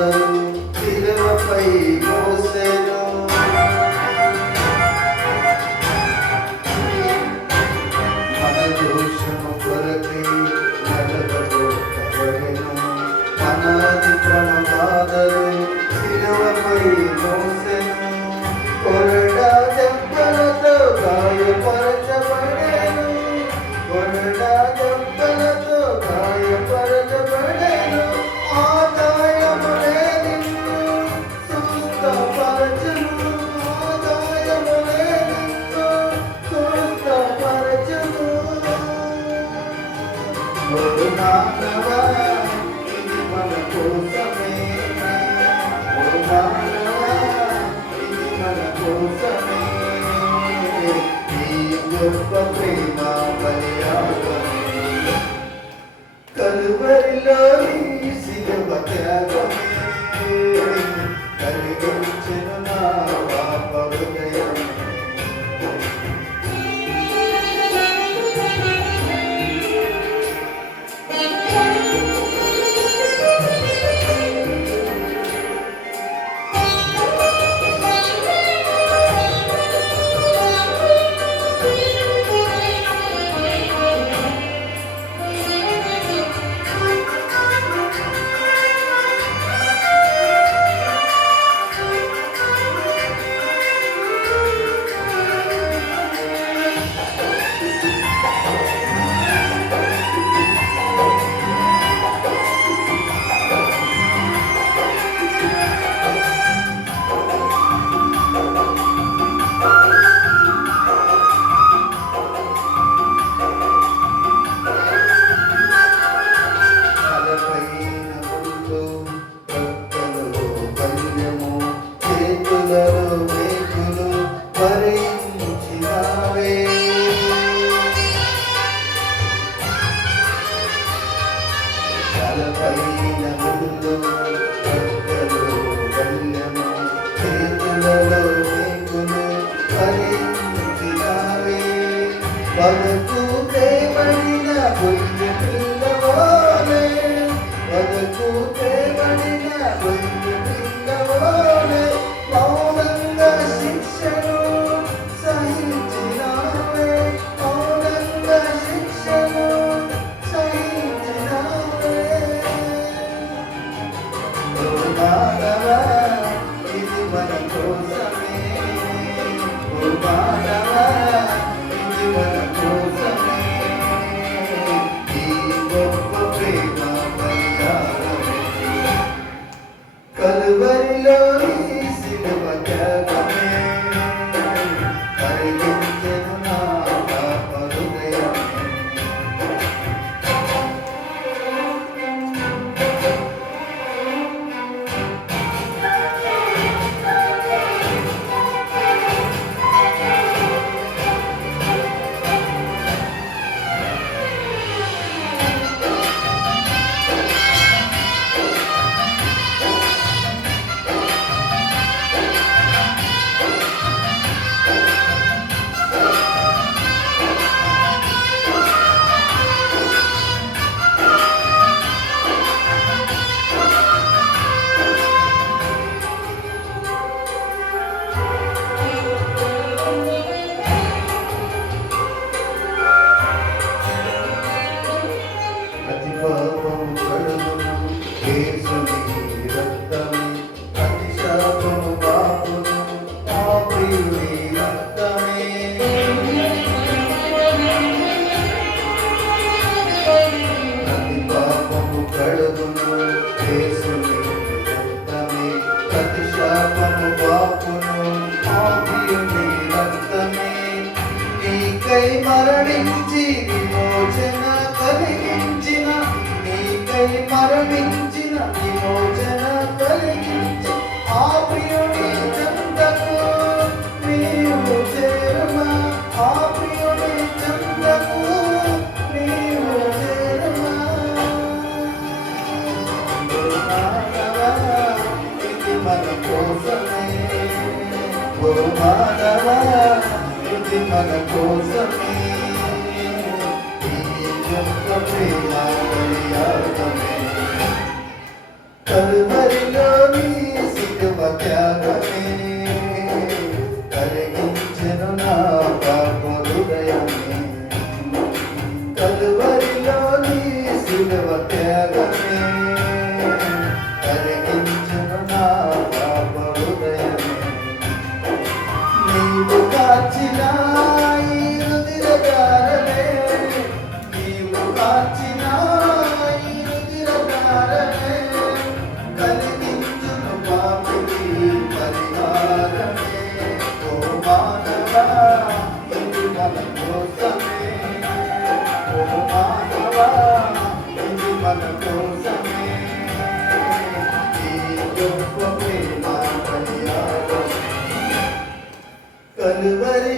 బాధలు శిలువపై మోసెను. మన దోషము కొరకై నలగగొట్టబడెను. మన అతిక్రమ బాధలు శిలువపై మోసెను. కొరడా దెబ్బలతో గాయపరచబడెను. కొరడా దెబ్బలతో గాయపరచబడెను. ఆ గాయములే నిన్ను స్వస్థపరచును. ఆ గాయములే నిన్ను స్వస్థపరచును. ఓ మానవా, ఇది మన కోసమే. ఓ మానవా, ఇది మన కోసమే. ఈ గొప్ప ప్రేమ బలియాగమే, కలువరిలో నీ శిలువ త్యాగమే కలిగించెను నా పాప హృదయమే. వదకు తేబడిన గొయ్యి పిల్లవోలే, వదకు తేబడిన గొయ్యి పిల్లవోలే, మౌనంగా శిక్షను సహించినావే. మౌనంగా శిక్షను సహించినావే. ఓ మానవా, ఇది మన కోసమే. ఓ మానవా, మన కోసమే. ఈ గొప్ప ప్రేమ బలియాగమే, కలువరిలో నీ శిలువ త్యాగమే కలిగించెను నా పాప హృదయమే. మరణించి విమోచన కలిగించిన, నీకై మరణించిన విమోచన కలిగించి ఆ ప్రియుని చెంతకు నీవు చేరుమా. ఆ ప్రియుని చెంతకు నీవు చేరుమా. ఇది మన కోసమే. ఓ మానవా, ఇది మన కోసమే. ఈ గొప్ప ప్రేమ బలియాగమే, కలువరిలో కలువరి